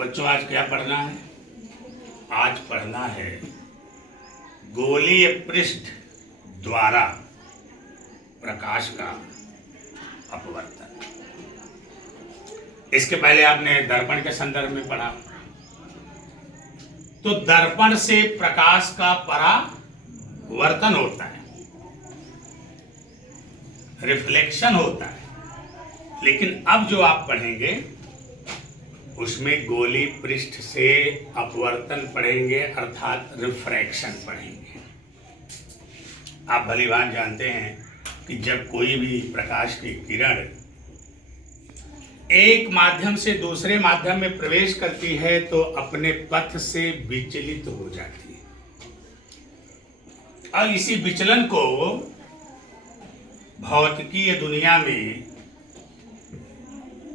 बच्चों आज क्या पढ़ना है? आज पढ़ना है गोलीय पृष्ठ द्वारा प्रकाश का अपवर्तन। इसके पहले आपने दर्पण के संदर्भ में पढ़ा, तो दर्पण से प्रकाश का परावर्तन होता है, रिफ्लेक्शन होता है। लेकिन अब जो आप पढ़ेंगे उसमें गोली पृष्ठ से अपवर्तन पढ़ेंगे, अर्थात रिफ्रैक्शन पढ़ेंगे। आप भलीभांति जानते हैं कि जब कोई भी प्रकाश की किरण एक माध्यम से दूसरे माध्यम में प्रवेश करती है तो अपने पथ से विचलित हो जाती है, और इसी विचलन को भौतिकीय दुनिया में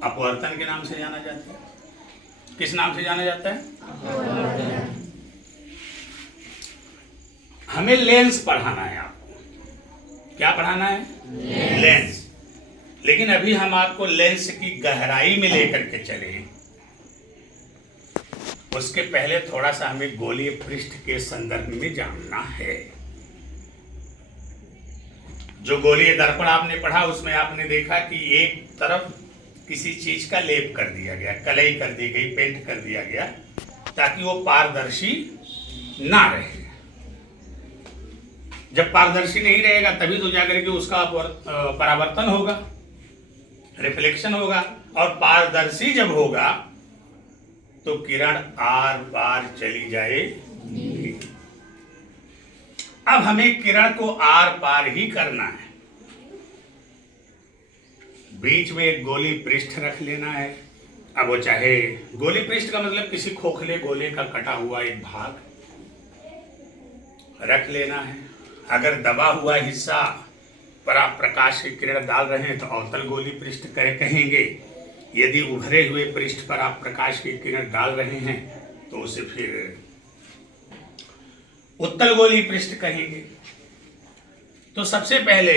अपवर्तन के नाम से जाना जाता है। किस नाम से जाना जाता है? हमें लेंस पढ़ाना है आपको। क्या पढ़ाना है? लेंस। लेकिन अभी हम आपको लेंस की गहराई में लेकर के चले, उसके पहले थोड़ा सा हमें गोलीय पृष्ठ के संदर्भ में जानना है। जो गोलीय दर्पण आपने पढ़ा उसमें आपने देखा कि एक तरफ किसी चीज का लेप कर दिया गया, कलई कर दी गई, पेंट कर दिया गया, ताकि वो पारदर्शी ना रहे। जब पारदर्शी नहीं रहेगा तभी तो जाकर के उसका परावर्तन होगा, रिफ्लेक्शन होगा, और पारदर्शी जब होगा तो किरण आर पार चली जाएगी। अब हमें किरण को आर पार ही करना है। बीच में एक गोली पृष्ठ रख लेना है। अब वो चाहे गोली पृष्ठ का मतलब किसी खोखले गोले का कटा हुआ एक भाग रख लेना है। अगर दबा हुआ हिस्सा पर आप प्रकाश की किरण डाल रहे हैं तो अवतल गोली पृष्ठ कहेंगे। यदि उभरे हुए पृष्ठ पर आप प्रकाश की किरण डाल रहे हैं तो उसे फिर उत्तल गोली पृष्ठ कहेंगे। तो सबसे पहले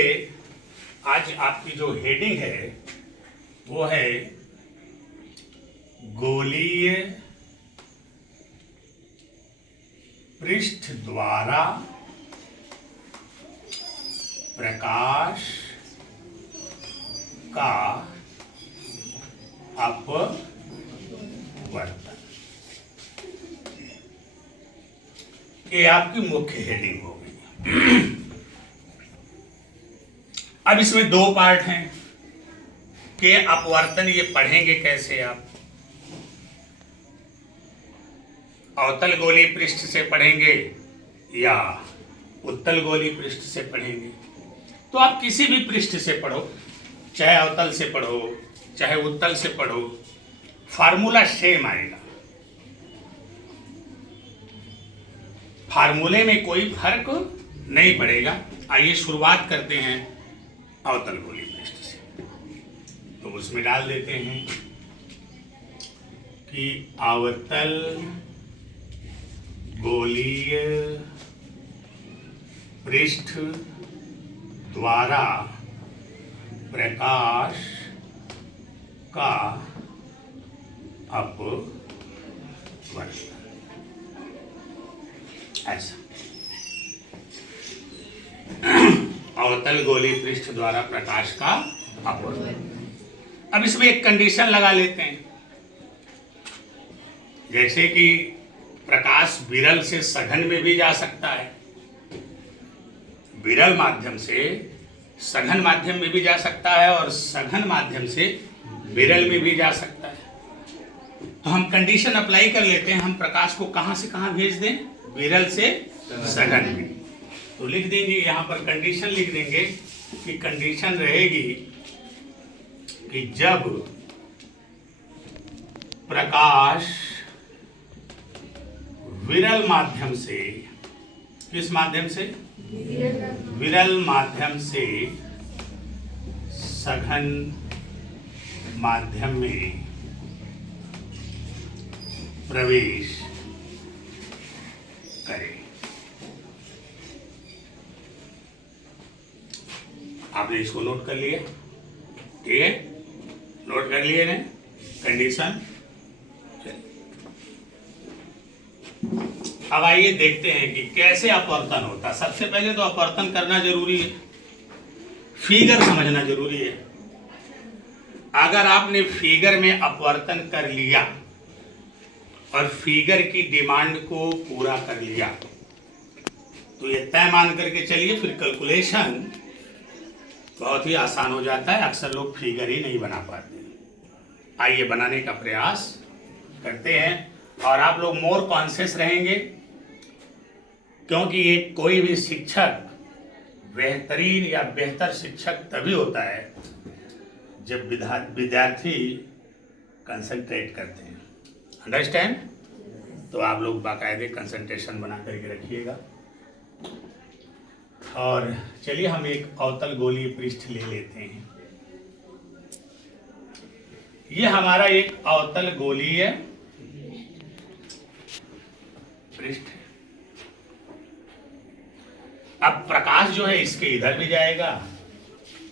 आज आपकी जो हेडिंग है वो है गोलीय पृष्ठ द्वारा प्रकाश का अपवर्तन। ये आपकी मुख्य हेडिंग हो गई। अब इसमें दो पार्ट हैं कि अपवर्तन ये पढ़ेंगे कैसे। आप अवतल गोली पृष्ठ से पढ़ेंगे या उत्तल गोली पृष्ठ से पढ़ेंगे। तो आप किसी भी पृष्ठ से पढ़ो, चाहे अवतल से पढ़ो चाहे उत्तल से पढ़ो, फार्मूला सेम आएगा। फार्मूले में कोई फर्क नहीं पड़ेगा। आइए शुरुआत करते हैं अवतल गोली पृष्ठ से। तो उसमें डाल देते हैं कि अवतल गोलीय पृष्ठ द्वारा प्रकाश का अपवर्तन। ऐसा अवतल गोली पृष्ठ द्वारा प्रकाश का अपवर्तन। अब इसमें एक कंडीशन लगा लेते हैं, जैसे कि प्रकाश विरल से सघन में भी जा सकता है, विरल माध्यम से सघन माध्यम में भी जा सकता है, और सघन माध्यम से विरल में भी जा सकता है। तो हम कंडीशन अप्लाई कर लेते हैं। हम प्रकाश को कहां से कहां भेज दें? विरल से सघन में। तो लिख देंगे यहां पर, कंडीशन लिख देंगे कि कंडीशन रहेगी कि जब प्रकाश विरल माध्यम से, किस माध्यम से? विरल माध्यम से सघन माध्यम में प्रवेश करे। आपने इसको नोट कर लिया? ठीक है, नोट कर लिए ने कंडीशन। अब आइए देखते हैं कि कैसे अपवर्तन होता है। सबसे पहले तो अपवर्तन करना जरूरी है, फिगर समझना जरूरी है। अगर आपने फिगर में अपवर्तन कर लिया और फिगर की डिमांड को पूरा कर लिया तो ये तय मान करके चलिए, फिर कैलकुलेशन बहुत ही आसान हो जाता है। अक्सर लोग फिगर ही नहीं बना पाते। आइए बनाने का प्रयास करते हैं और आप लोग मोर कॉन्शियस रहेंगे, क्योंकि ये कोई भी शिक्षक बेहतरीन या बेहतर शिक्षक तभी होता है जब विद्यार्थी कंसंट्रेट करते हैं। अंडरस्टैंड? तो आप लोग बाकायदे कंसंट्रेशन बना करके रखिएगा। और चलिए हम एक अवतल गोलीय पृष्ठ ले लेते हैं। ये हमारा एक अवतल गोलीय पृष्ठ है। अब प्रकाश जो है इसके इधर भी जाएगा,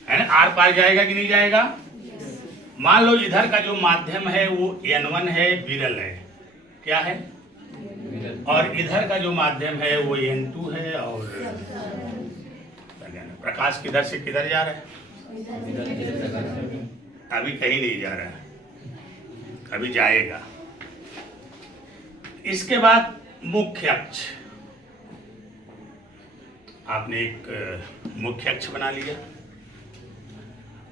है ना, आर पार जाएगा कि नहीं जाएगा? मान लो इधर का जो माध्यम है वो N1 है, विरल है, क्या है? और इधर का जो माध्यम है वो N2 है। और प्रकाश किधर से किधर जा रहा है? अभी कहीं नहीं जा रहा है, अभी जाएगा। इसके बाद मुख्य अक्ष, आपने एक मुख्य अक्ष बना लिया।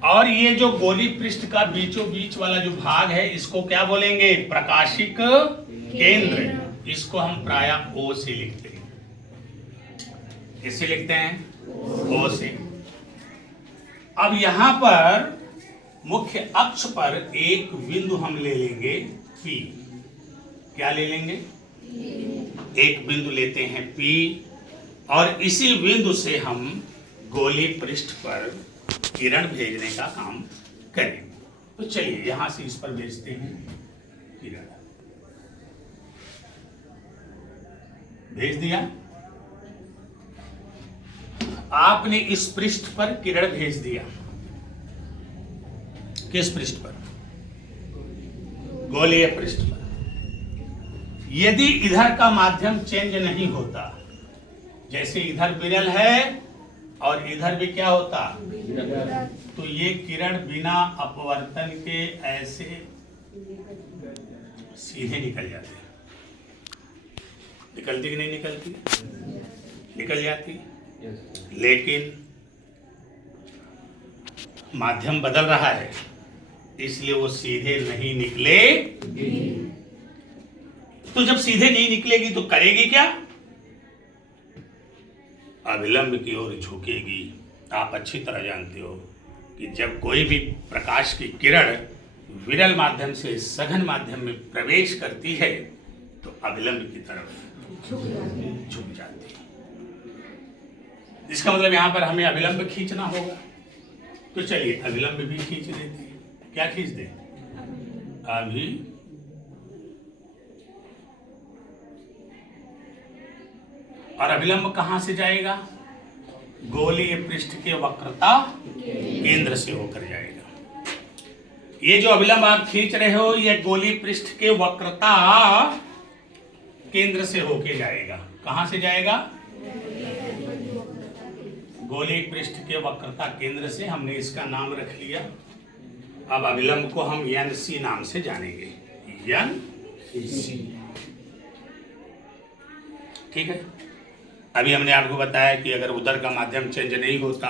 और ये जो गोली पृष्ठ का बीचों बीच वाला जो भाग है इसको क्या बोलेंगे? प्रकाशिक केंद्र। इसको हम प्रायः O से लिखते हैं। किससे लिखते हैं? O से। अब यहां पर मुख्य अक्ष पर एक बिंदु हम ले लेंगे P। क्या ले लेंगे? एक बिंदु लेते हैं P, और इसी बिंदु से हम गोली पृष्ठ पर किरण भेजने का काम करेंगे। तो चलिए यहां से इस पर भेजते हैं किरण। भेज दिया। आपने इस पृष्ठ पर किरण भेज दिया। किस पृष्ठ पर? गोलीय पृष्ठ पर। यदि इधर का माध्यम चेंज नहीं होता, जैसे इधर विरल है और इधर भी क्या होता, तो ये किरण बिना अपवर्तन के ऐसे सीधे निकल जाती। निकलती कि नहीं निकलती? निकल जाती। लेकिन माध्यम बदल रहा है, इसलिए वो सीधे नहीं निकले। तो जब सीधे नहीं निकलेगी तो करेगी क्या? अविलंब की ओर झुकेगी। आप अच्छी तरह जानते हो कि जब कोई भी प्रकाश की किरण विरल माध्यम से सघन माध्यम में प्रवेश करती है तो अविलंब की तरफ झुक जाती है। इसका मतलब यहां पर हमें अविलंब खींचना होगा। तो चलिए अविलंब भी खींच देते हैं। क्या खींच दें? अभी और अविलंब कहां से जाएगा? गोलीय पृष्ठ के वक्रता केंद्र से होकर जाएगा। ये जो अविलंब आप खींच रहे हो ये गोलीय पृष्ठ के वक्रता केंद्र से होके जाएगा। कहां से जाएगा? गोलीय पृष्ठ के वक्रता केंद्र से। हमने इसका नाम रख लिया। अब अविलंब को हम NC नाम से जानेंगे। NC, ठीक है। अभी हमने आपको बताया कि अगर उधर का माध्यम चेंज नहीं होता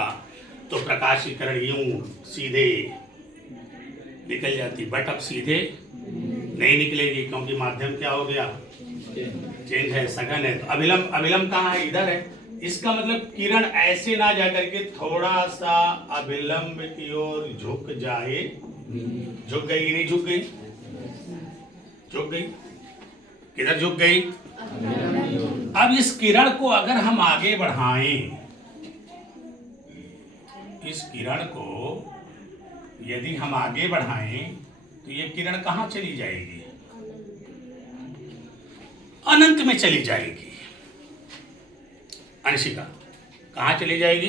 तो प्रकाश की किरण यूं सीधे निकल जाती, बट अब सीधे नहीं निकलेगी क्योंकि माध्यम क्या हो गया? चेंज है, सघन है। तो अविलंब कहाँ है? इधर है। इसका मतलब किरण ऐसे ना जाकर के थोड़ा सा अविलंब की ओर झुक जाए। झुक गई? नहीं झुक गई? झुक गई। किधर झुक गई? अब इस किरण को अगर हम आगे बढ़ाएं, इस किरण को यदि हम आगे बढ़ाएं तो ये किरण कहां चली जाएगी? अनंत में चली जाएगी। अंशिका कहां चली जाएगी?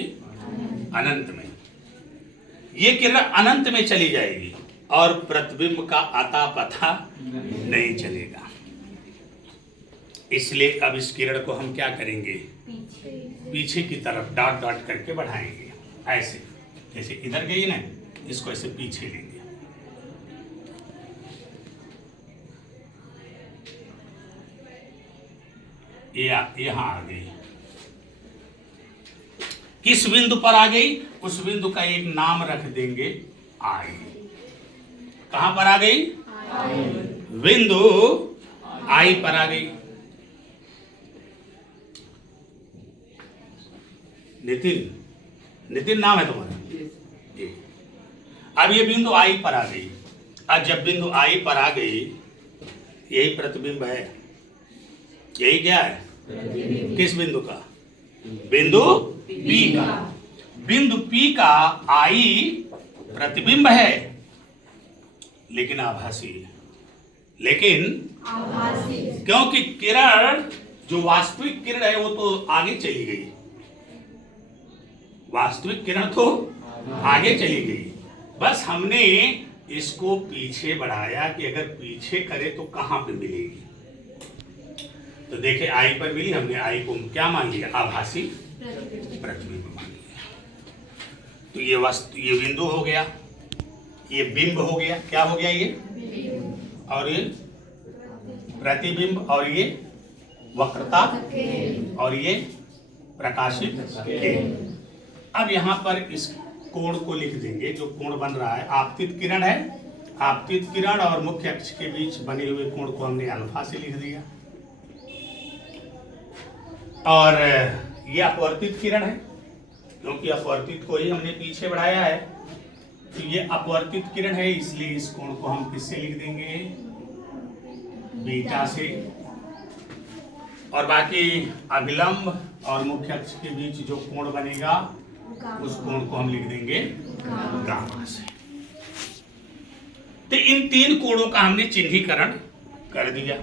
अनंत में। ये किरण अनंत में चली जाएगी और प्रतिबिंब का अता पता नहीं चलेगा। इसलिए अब इस किरण को हम क्या करेंगे, पीछे की तरफ डॉट डॉट करके बढ़ाएंगे। ऐसे जैसे इधर गई ना, इसको ऐसे पीछे लेंगे। यहां आ गई। किस बिंदु पर आ गई, उस बिंदु का एक नाम रख देंगे आई। कहां पर आ गई, बिंदु आई पर आ गई। नितिन नाम है तुम्हारा। अब ये बिंदु आई पर आ गई। अब जब बिंदु आई पर आ गई, यही प्रतिबिंब है। यही क्या है, किस बिंदु का, बिंदु पी का। बिंदु पी का आई प्रतिबिंब है, लेकिन आभासी है। लेकिन क्योंकि किरण जो वास्तविक किरण है वो तो आगे चली गई, वास्तविक किरण तो आगे चली गई। बस हमने इसको पीछे बढ़ाया कि अगर पीछे करे तो कहां पे मिलेगी। तो देखे आई पर मिली, हमने आई को क्या मान लिया, आभासी प्रतिबिंब मान लिया। तो ये बिंदु हो गया, ये बिंब हो गया। क्या हो गया ये, और ये प्रतिबिंब, और ये वक्रता, और ये प्रकाशित किरण। अब यहां पर इस कोण को लिख देंगे। जो कोण बन रहा है, आपतित किरण है, आपतित किरण और मुख्य अक्ष के बीच बने हुए कोण को हमने अल्फा से लिख दिया। और ये अपवर्तित किरण है, क्योंकि अपवर्तित को ही हमने पीछे बढ़ाया है, तो ये अपवर्तित किरण है, इसलिए इस कोण को हम किससे लिख देंगे, बीटा से। और बाकी अभिलंब और मुख्य अक्ष के बीच जो कोण बनेगा उस कोण को हम लिख देंगे गामा से। तो इन तीन कोणों का हमने चिन्हीकरण कर दिया।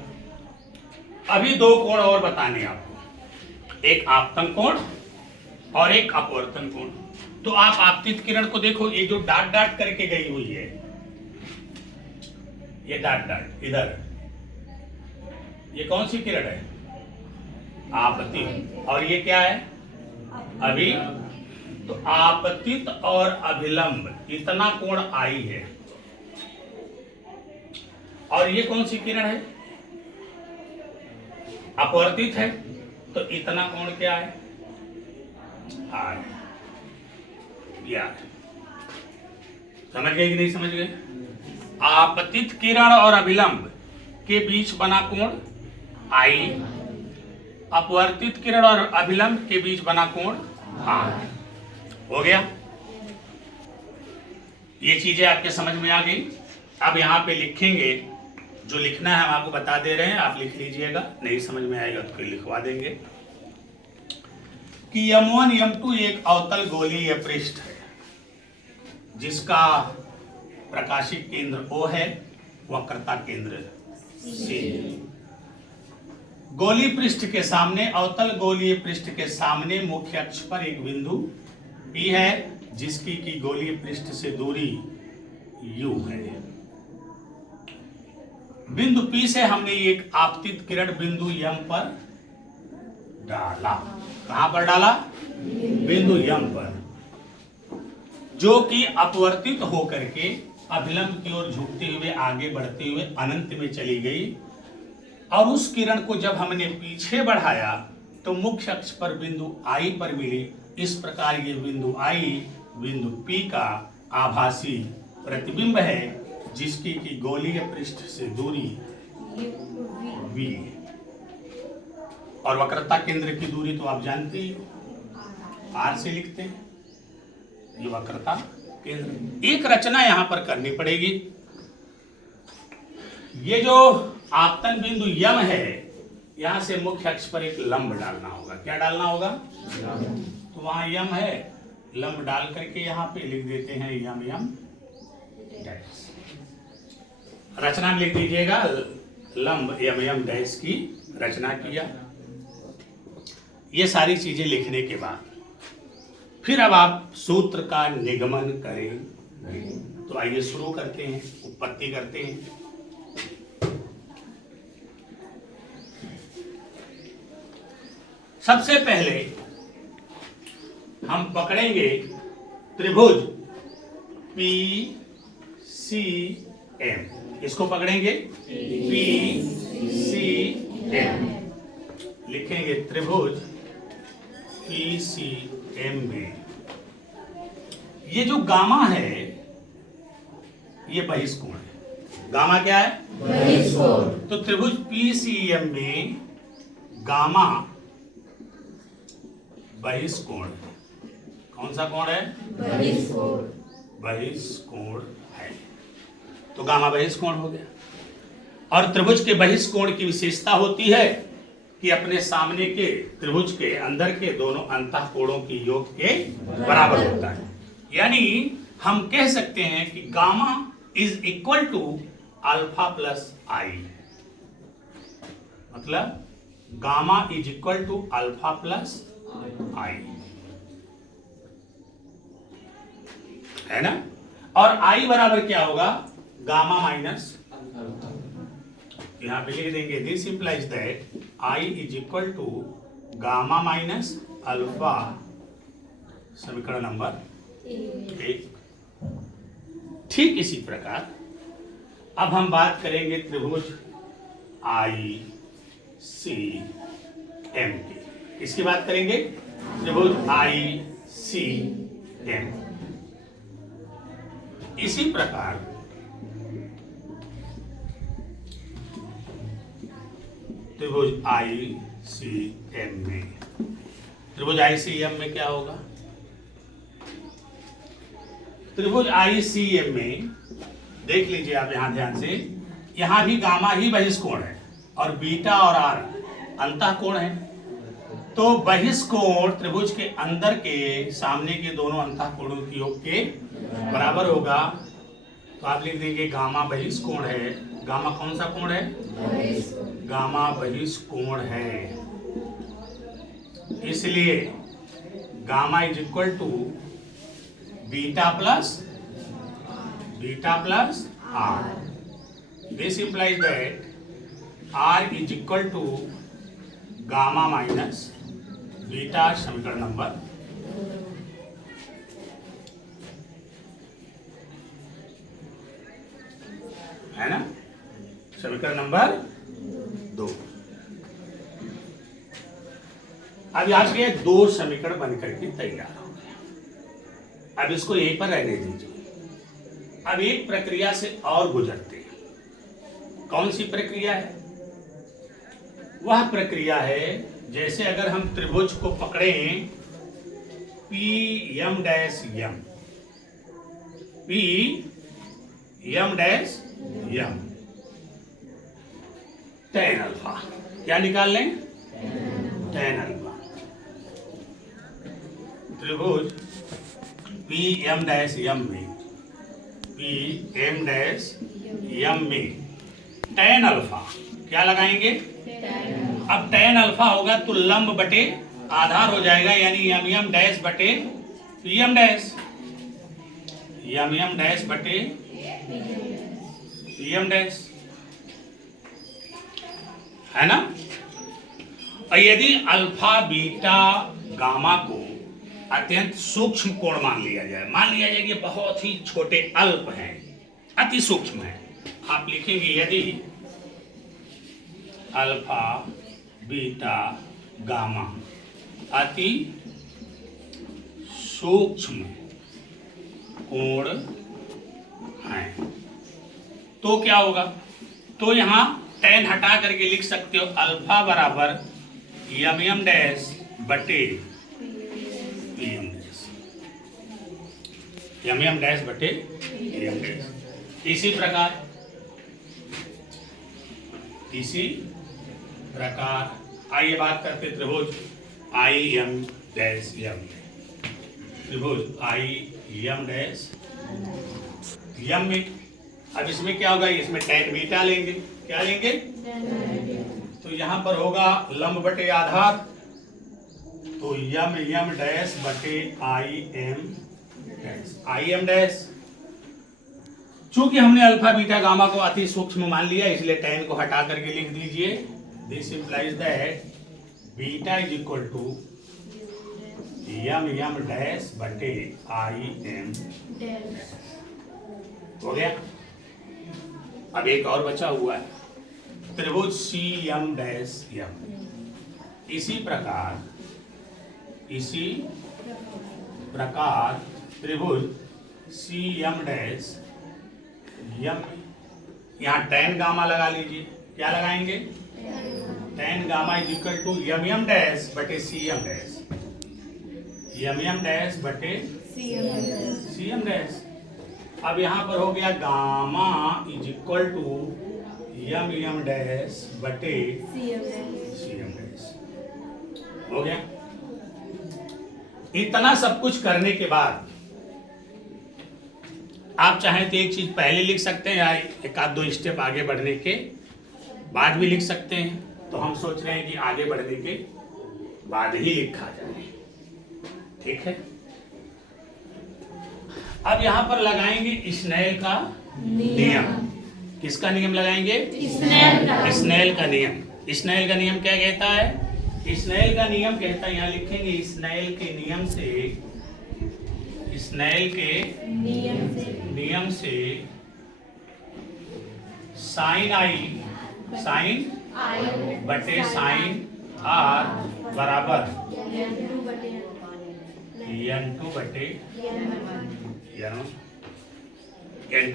अभी दो कोण और बताने आपको, एक आपतन कोण और एक अपवर्तन कोण। तो आप आपतित किरण को देखो, ये जो डॉट डॉट करके गई हुई है, ये डॉट डॉट इधर, ये कौन सी किरण है, आपतित। और ये क्या है, अभी। तो आपतित और अभिलंब इतना कोण आई है, और ये कौन सी किरण है, अपवर्तित है, तो इतना कोण क्या है, आर। समझ गए कि नहीं समझ गए। आपतित किरण और अभिलंब के बीच बना कोण आई, अपवर्तित किरण और अभिलंब के बीच बना कोण आर। हो गया, ये चीजें आपके समझ में आ गई। अब यहां पे लिखेंगे, जो लिखना है हम आपको बता दे रहे हैं, आप लिख लीजिएगा। नहीं समझ में आएगा तो फिर लिखवा देंगे कि M1 M2 एक अवतल गोलीय पृष्ठ है, जिसका प्रकाशिक केंद्र O है, वक्रता केंद्र C। गोलीय पृष्ठ के सामने, अवतल गोलीय पृष्ठ के सामने मुख्य अक्ष पर एक बिंदु P है, जिसकी की गोलीय पृष्ठ से दूरी U है। बिंदु P से हमने एक आपतित किरण बिंदु M पर डाला। कहां पर डाला, बिंदु M पर, जो कि अपवर्तित होकर के अभिलंब की ओर झुकते हुए आगे बढ़ते हुए अनंत में चली गई। और उस किरण को जब हमने पीछे बढ़ाया तो मुख्य अक्ष पर बिंदु I पर मिली। इस प्रकार ये बिंदु I बिंदु P का आभासी प्रतिबिंब है, जिसकी की गोलीय पृष्ठ से दूरी V है। और वक्रता केंद्र की दूरी तो आप जानते ही हो, R से लिखते हैं। ये वक्रता केंद्र। एक रचना यहां पर करनी पड़ेगी। ये जो आपतन बिंदु यम है, यहां से मुख्य अक्ष पर एक लंब डालना होगा। क्या डालना होगा, तो वहां यम है, लंब डाल करके यहां पे लिख देते हैं यम यम डैश। रचना में लिख दीजिएगा, लंब यम यम डैश की रचना किया। ये सारी चीजें लिखने के बाद फिर अब आप सूत्र का निगमन करें। तो आइए शुरू करते हैं, उत्पत्ति करते हैं। सबसे पहले हम पकड़ेंगे त्रिभुज पी सी एम, इसको पकड़ेंगे पी सी एम, लिखेंगे त्रिभुज पी सी एम में ये जो गामा है ये बहिष्कोण है। गामा क्या है? बहिष्कोण। तो त्रिभुज पीसीएम में गामा बहिष्कोण है। कौन सा कोण है? बहिष्कोण। बहिष्कोण है। तो गामा बहिष्कोण हो गया। और त्रिभुज के बहिष्कोण की विशेषता होती है कि अपने सामने के त्रिभुज के अंदर के दोनों अंतःकोणों की योग के बराबर होता है। यानी हम कह सकते हैं कि gamma is equal to alpha plus I, मतलब gamma is equal to alpha plus I, है ना। और आई बराबर क्या होगा? गामा माइनस, यहां पे लिख देंगे this implies that I is equal to gamma minus alpha, समीकरण नंबर 1। ठीक इसी प्रकार अब हम बात करेंगे त्रिभुज आई सी एम की। किसकी बात करेंगे? त्रिभुज आई सी एम। इसी प्रकार त्रिभुज आई सी एम में, त्रिभुज आई सी एम में क्या होगा? त्रिभुज आईसीएम में देख लीजिए आप यहां ध्यान से, यहां भी गामा ही बहिष्कोण है और बीटा और आर अंतःकोण है। तो बहिष्कोण त्रिभुज के अंदर के सामने के दोनों अंतःकोणों की योग के बराबर होगा। तो आप लिख देंगे गामा बहिष्कोण है। गामा कौन सा कोण है? गामा बहिष्कोण है। इसलिए gamma is equal to beta plus R. This implies that R is equal to gamma minus beta, समीकरण नंबर है ना, समीकरण नंबर 2। अब आपके 2 समीकरण बनकर के तैयार हो गए। अब इसको यहीं पर रहने दीजिए। अब एक प्रक्रिया से और गुजरते हैं। कौन सी प्रक्रिया है? वह प्रक्रिया है जैसे अगर हम त्रिभुज को पकड़ें P M dash M, P M dash M, tan alpha, क्या निकाल लें? Tan alpha. त्रिभुज पी एम डैश एम में, पी एम डैश एम में टेन अल्फा क्या लगाएंगे? अब टेन अल्फा होगा तो लंब बटे आधार हो जाएगा, यानी एम एम डैश बटे P M dash, M M dash बटे पी एम डैश, है ना। और यदि अल्फा बीटा गामा को अत्यंत सूक्ष्म कोण मान लिया जाए कि बहुत ही छोटे अल्प हैं, अति सूक्ष्म है, आप लिखेंगे यदि अल्फा बीटा गामा अति सूक्ष्म कोण है तो क्या होगा? तो यहां टेन हटा करके लिख सकते हो अल्फा बराबर एम एम डैश बटे M dash, M M dash बटे एम डैश। इसी प्रकार आइए बात करते त्रिभुज आई एम डैश एम, त्रिभुज आई एम डैश एम में। अब इसमें क्या होगा? इसमें टेन बीटा लेंगे। क्या लेंगे? तो यहां पर होगा लंब बटे आधार, तो यम यम डैश बटे I M dash, I am dash. चूंकि हमने अल्फा बीटा गामा को अति सूक्ष्म मान लिया इसलिए टेन को हटा करके लिख दीजिए। This implies that beta is equal to M dash बटे आई एम हो गया। अब एक और बचा हुआ है त्रिभुज सी एम डैश एम। इसी प्रकार त्रिभुज सी एम डैश एम, यहाँ tan गामा लगा लीजिए। क्या लगाएंगे? tan gamma is equal to M dash बटे C M dash, M dash बटे सी एम डैश। अब यहाँ पर हो गया gamma is equal to M dash बटे सी एम डैश। हो गया। इतना सब कुछ करने के बाद आप चाहें तो एक चीज पहले लिख सकते हैं या एक आध दो स्टेप आगे बढ़ने के बाद भी लिख सकते हैं। तो हम सोच रहे हैं कि आगे बढ़ने के बाद ही लिखा जाए। ठीक है। अब यहां पर लगाएंगे स्नेल का नियम। किसका नियम लगाएंगे? स्नेल का नियम। स्नेल का नियम क्या कहता है? स्नेल का नियम कहता है, यहां लिखेंगे स्नेल के नियम से, स्नेल के नियम से साइन आई बटे साइन आर बराबर n2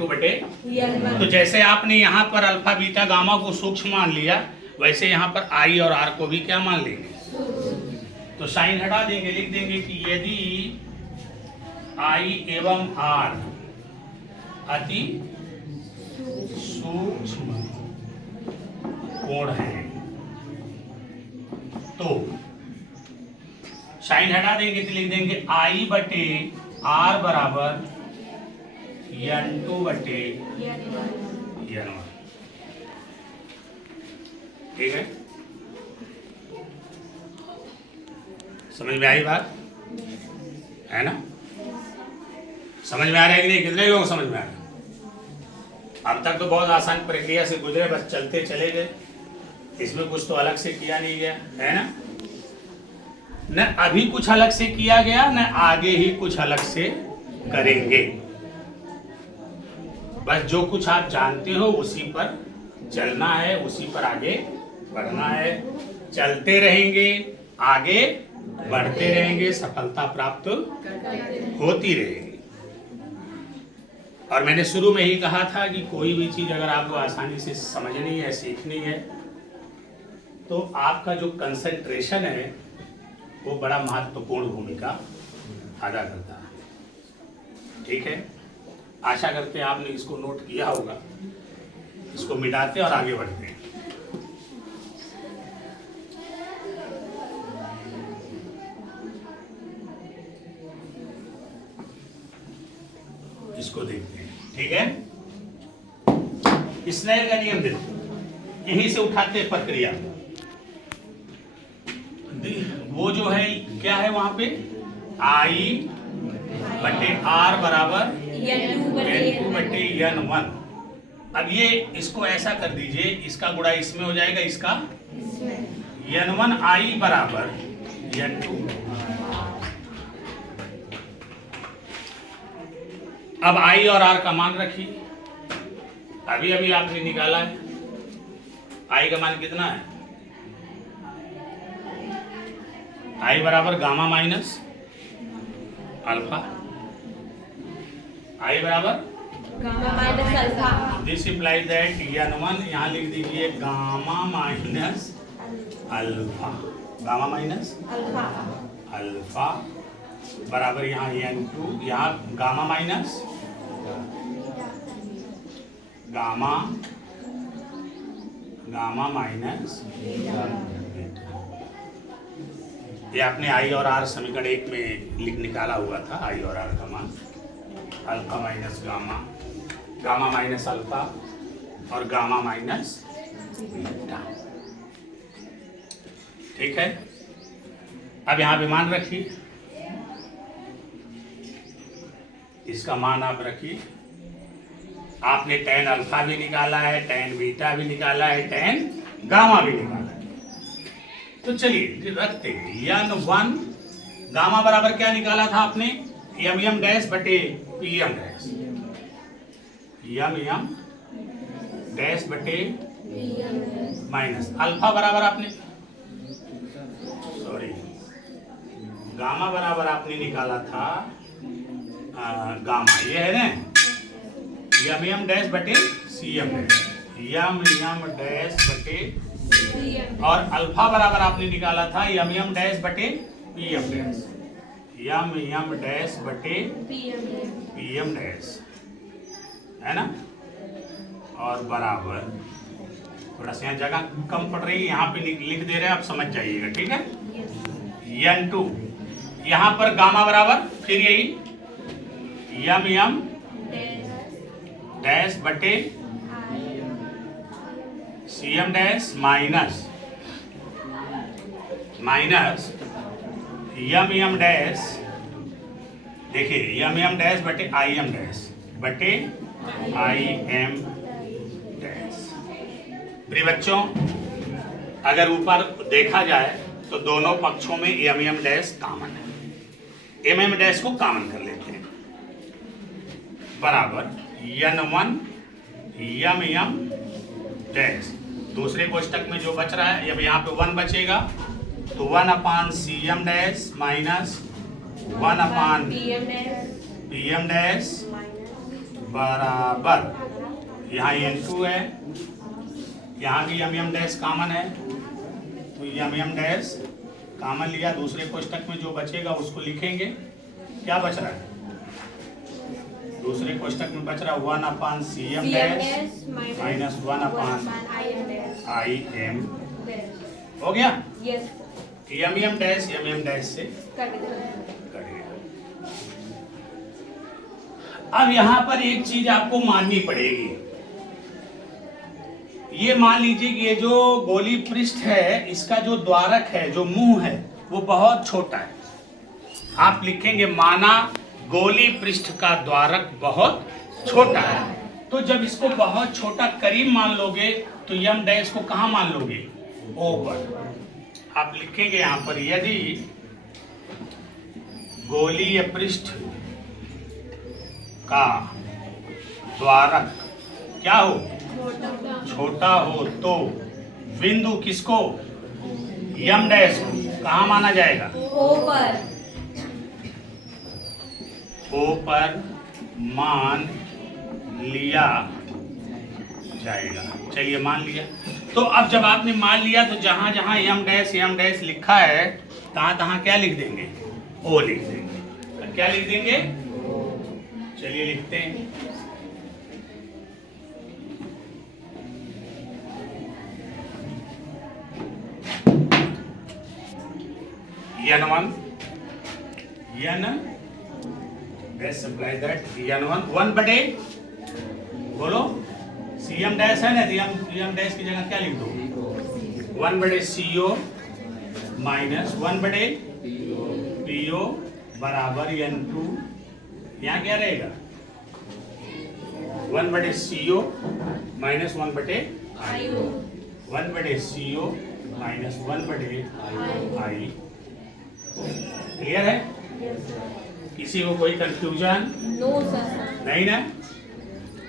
बटे तो जैसे आपने यहाँ पर अल्फा बीटा गामा को सूक्ष्म मान लिया, वैसे यहाँ पर आई और आर को भी क्या मान लेंगे? तो साइन हटा देंगे, लिख देंगे कि यदि आई एवं आर अति सूक्ष्म कोण है तो साइन हटा देंगे तो लिख देंगे आई बटे आर बराबर n2 बटे n1। ठीक है, समझ में आई बात है ना? समझ में आ रहा है कि नहीं? कितने लोग समझ में आ रहे हैं? अब तक तो बहुत आसान प्रक्रिया से गुजरे, बस चलते चले गए। इसमें कुछ तो अलग से किया नहीं गया है ना? न अभी कुछ अलग से किया गया, न आगे ही कुछ अलग से करेंगे। बस जो कुछ आप जानते हो उसी पर चलना है, उसी पर आगे बढ़ना है। चलते रहेंगे, आगे बढ़ते रहेंगे, सफलता प्राप्त होती रहेगी। और मैंने शुरू में ही कहा था कि कोई भी चीज अगर आपको आसानी से समझनी है, सीखनी है, तो आपका जो कंसंट्रेशन है वो बड़ा महत्वपूर्ण भूमिका अदा करता है। ठीक है, आशा करते हैं आपने इसको नोट किया होगा। इसको मिटाते और आगे बढ़ते हैं। इसको देखते हैं। ठीक है, स्नेल का नियम देखो, यहीं से उठाते हैं प्रक्रिया। वो जो है क्या है वहां पे, आई बटे आर बराबर n2 बटे n1। अब ये इसको ऐसा कर दीजिए, इसका गुणा इसमें हो जाएगा, इसका n1 आई बराबर n2। अब आई और आर का मान रखिए। अभी अभी आपने निकाला है, आई का मान कितना है? आई बराबर गामा माइनस अल्फा, आई बराबर gamma minus alpha. This implies that n1 यहाँ लिख दीजिए gamma minus alpha, gamma minus alpha बराबर यहाँ n2, यहाँ गामा माइनस गामा माइनस। ये आपने आई और आर समीकरण 1 में निकाला हुआ था। आई और आर का मान alpha minus gamma, gamma minus alpha और गामा माइनस बीटा। ठीक है, अब यहाँ पे मान रखिए, इसका मान आप रखिए। आपने tan अल्फा भी निकाला है, tan बीटा भी निकाला है, tan गामा भी निकाला है। तो चलिए रखते हैं n1 गामा बराबर क्या निकाला था आपने, एम डैश बटे पीएम डैश, एम डैश बटे माइनस अल्फा बराबर आपने, सॉरी गामा बराबर आपने निकाला था गामा, ये है ना एम डैश बटे C M dash, M dash बटे, और अल्फा बराबर आपने निकाला था एम डैश बटे पीएम डैश, एम डैश बटे पीएम डैश, है ना। और बराबर थोड़ा सा यहाँ जगह कम पड़ रही है, यहाँ पे लिख दे रहे हैं, आप समझ जाइएगा, ठीक है। n2 यहाँ पर गामा बराबर फिर यही एम डैश बटे C M dash minus M dash, देखिए एम डैश बटे आई एम डैश बटे आई एम डैश। प्रिय बच्चों, अगर ऊपर देखा जाए तो दोनों पक्षों में एम डैश कॉमन है, एम डैश को कॉमन कर लेते हैं, बराबर n1 एम डैश, दूसरे कोष्टक में जो बच रहा है, अब यहाँ पे 1 बचेगा तो 1 upon C M dash minus 1 अपान पी एम डैश बराबर, यहाँ n2 है, यहाँ भी एम डैश कॉमन है, तो एम डैश कॉमन लिया, दूसरे कोष्टक में जो बचेगा उसको लिखेंगे। क्या बच रहा है, दूसरे कोष्टक में बच रहा 1 upon C M dash minus 1 upon I M, हो गया। एम डैश से कट गया। अब यहाँ पर एक चीज आपको माननी पड़ेगी, ये मान लीजिए कि ये जो गोली पृष्ठ है, इसका जो द्वारक है, जो मुंह है, वो बहुत छोटा है। आप लिखेंगे माना गोली पृष्ठ का द्वारक बहुत छोटा है, तो जब इसको बहुत छोटा करीब मान लोगे तो एम डैश को कहाँ मान लोगे, ओ पर। आप लिखेंगे यहाँ पर यदि गोलीय पृष्ठ का द्वारक क्या हो, छोटा हो, तो बिंदु किसको, एम डैश को कहाँ माना जाएगा, ओ पर मान लिया जाएगा। चलिए मान लिया, तो अब जब आपने मान लिया तो जहां जहां एम डैश लिखा है तहां तहां क्या लिख देंगे, ओ लिख देंगे। क्या लिख देंगे, चलिए लिखते हैं। n1 dash implies that n1 1 बटे, बोलो सी एम डैश है ना, एम डैश की जगह क्या लिख दो, 1 बटे CO माइनस 1 बटे PO बराबर n2, यहाँ क्या रहेगा 1 बटे CO माइनस 1 बटे IO, 1 बटे CO माइनस 1 बटे I। क्लियर है, किसी को कोई कंफ्यूजन नहीं ना।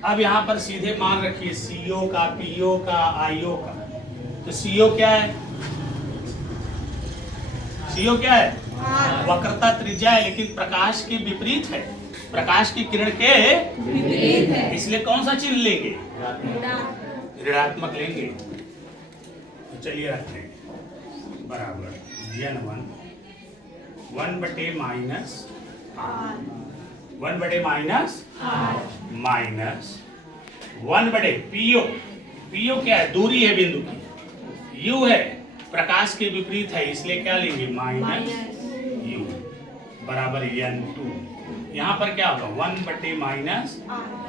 अब यहाँ पर सीधे मान रखिए CO का, PO का, IO का, तो CO क्या है, CO क्या है, वक्रता त्रिज्या है, लेकिन प्रकाश के विपरीत है, प्रकाश की किरण के विपरीत है, इसलिए कौन सा चिन्ह लेंगे, ऋणात्मक लेंगे। तो चलिए रखते हैं बराबर n1 1 बटे माइनस 1 बटे माइनस माइनस 1 बटे PO क्या है, दूरी है बिंदु की, U है, प्रकाश के विपरीत है, इसलिए क्या लेंगे माइनस U बराबर n2। यहाँ पर क्या होगा 1 बटे माइनस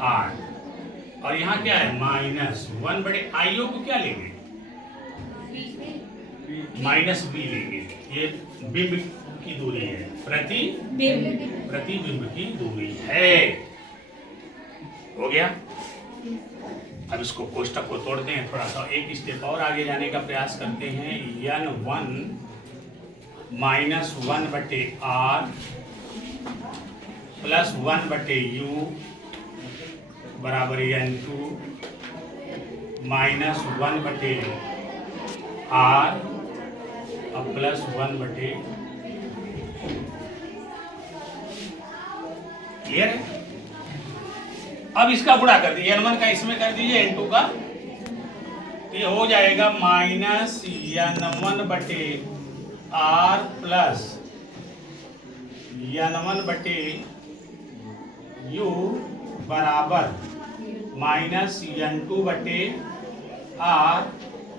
R, और यहाँ क्या है माइनस 1 बटे IO को क्या लेंगे, माइनस B लेंगे। ये बिंब की दूरी है, प्रतिबिंब की दूरी है। हो गया, अब इसको कोष्टक को तोड़ते हैं, थोड़ा सा एक स्टेप और आगे जाने का प्रयास करते हैं। n1 - 1/r प्लस 1/u बराबर n2 माइनस 1/r और प्लस 1/, क्लियर है? अब इसका गुणा कर दीजिए, n1 का इसमें कर दीजिए, n2 का, ये हो जाएगा माइनस n1/r प्लस n1/u बराबर माइनस n2/r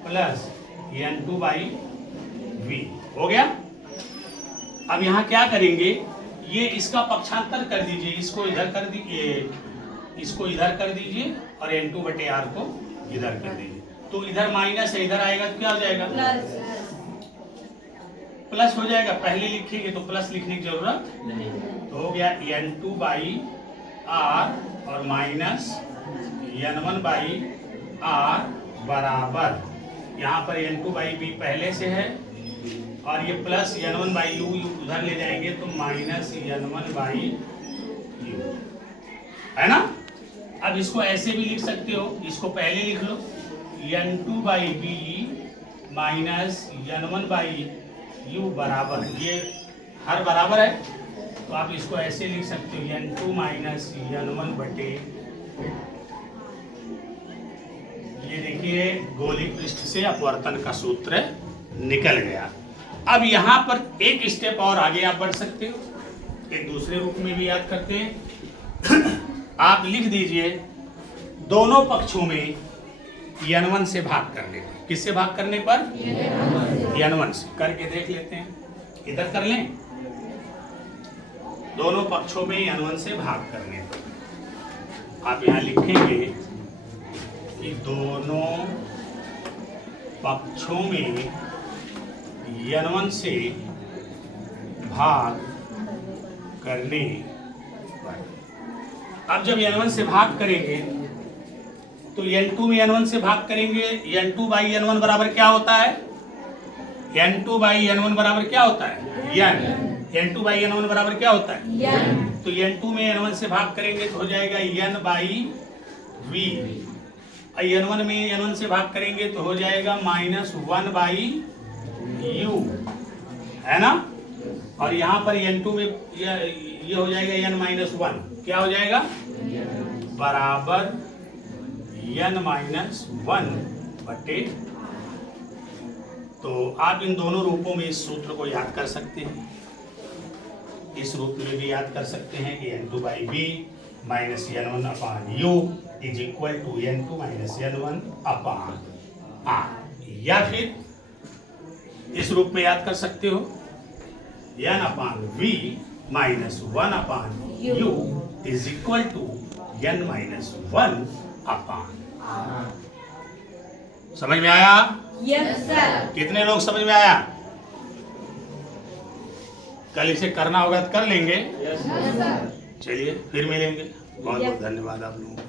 प्लस n2/v हो गया। अब यहाँ क्या करेंगे, ये इसका पक्षांतर कर दीजिए, इसको इधर कर दीजिए, इसको इधर कर दीजिए और n2/r को इधर कर दीजिए। तो इधर माइनस है, इधर आएगा तो क्या हो जाएगा, प्लस हो जाएगा। पहले लिखेंगे तो प्लस लिखने की जरूरत नहीं, तो हो गया n2/r और माइनस n1/r बराबर, यहाँ पर n2/v पहले से है और ये प्लस n1/u उधर ले जाएंगे तो माइनस n1/u है ना। अब इसको ऐसे भी लिख सकते हो, इसको पहले लिख लो, n2/v माइनस n1/u बराबर, ये हर बराबर है तो आप इसको ऐसे लिख सकते हो, n2 माइनस n1/, ये देखिए गोलीय पृष्ठ से अपवर्तन का सूत्र निकल गया। अब यहाँ पर एक स्टेप और आगे आप बढ़ सकते हो, एक दूसरे रूप में भी याद करते हैं। आप लिख दीजिए दोनों पक्षों में n1 से भाग करने पर, किससे भाग करने पर, n1 से, करके देख लेते हैं, इधर कर लें, दोनों पक्षों में n1 से भाग करने पर आप यहाँ लिखेंगे कि दोनों पक्षों में n1 से भाग करने पर। अब जब n1 से भाग करेंगे तो n2 में n1 से भाग करेंगे, n2/n1 बराबर क्या होता है, n2/n1 बराबर क्या होता है, n2/n1 बराबर क्या होता है, तो n2 में n1 से भाग करेंगे तो हो जाएगा n/v, n1 में n1 से भाग करेंगे तो हो जाएगा माइनस 1/u, है ना। और यहाँ पर n2 में ये हो जाएगा n-1, क्या हो जाएगा, बराबर n-1/। तो आप इन दोनों रूपों में इस सूत्र को याद कर सकते हैं, इस रूप में भी याद कर सकते हैं कि n2/v minus n1/u is equal to n2 minus n1/r, या फिर इस रूप में याद कर सकते हो n/v minus 1/u is equal to n-1/r। समझ में आया? Yes sir. कितने लोग समझ में आया? कल इसे करना होगा तो कर लेंगे। Yes sir. चलिए फिर मिलेंगे। बहुत बहुत धन्यवाद आप लोगों को।